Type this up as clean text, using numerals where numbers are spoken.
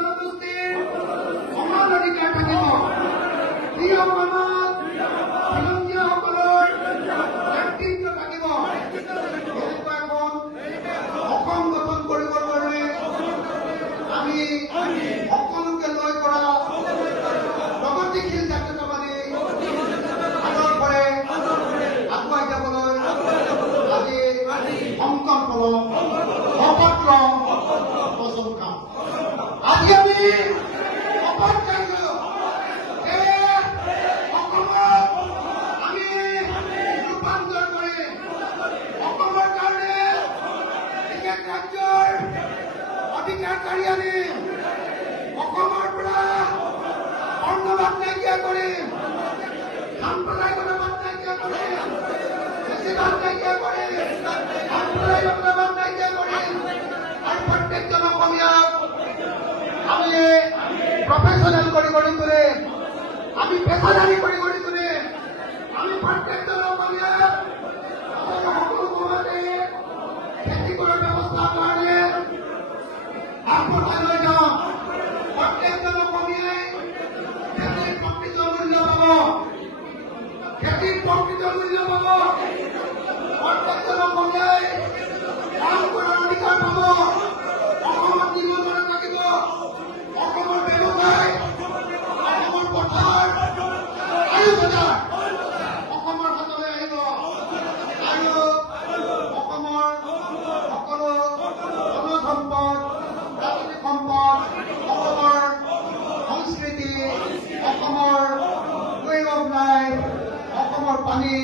জনগোষ্ঠীৰ সমান অধিকাৰ থাকিব। প্ৰিয় সমাজ খিলঞ্জীয়াসকলৰ নেতৃত্ব থাকিব। এনেকুৱা এখন অসম গঠন কৰিবৰ কাৰণে আমি সকলোকে লৈ কৰা প্ৰগতিশীল জাতীয়তাবাদী আদৰ্শৰে আগুৱাই যাবলৈ আজি সংকল্প লওঁ, শপত লওঁ, কচম খাওঁ। আজি আমি শপত খাইছোঁ যে অসমত আমি ৰূপান্তৰ কৰিম। অসমৰ কাৰণে বিশেষ ৰাজ্যৰ অধিকাৰ কাঢ়ি আনিম। অসমৰ পৰা বৰ্ণবাদ নাইকিয়া কৰিম, সাম্প্ৰদায়িকতাবাদ নাইকিয়া কৰিম, বেছিবাদ নাইকিয়া কৰিম, সাম্প্ৰদায়িকতাবাদ নাইকিয়া কৰিম। আৰু প্ৰত্যেকজন অসমীয়াক আমি প্ৰফেশ্যনেল কৰি তুলিম, আমি পেছাদাৰী কৰি তুলিম। আমি প্ৰত্যেকজন অসমীয়াক সকলো সমাজে খেতি কৰাৰ ব্যৱস্থাৰ কাৰণে আগবঢ়াই লৈ যাওঁ। প্ৰত্যেকজন অসমীয়াই খেতিৰ প্ৰকৃত মূল্য পাব, খেতিৰ প্ৰকৃত মূল্য পাব। প্ৰত্যেকজন অসমীয়াই কাম কৰাৰ অধিকাৰ পাব। অসমত নিবনুৱা থাকিব, অসমৰ ব্যৱসায়, অসমৰ পথাৰ আৰু বজাৰ অসমৰ হাতলৈ আহিব। আৰু অসমৰ সকলো খনিজ সম্পদ, প্ৰাকৃতিক সম্পদ, অসমৰ সংস্কৃতি, অসমৰ ৱে অফ লাইফ, অসমৰ পানী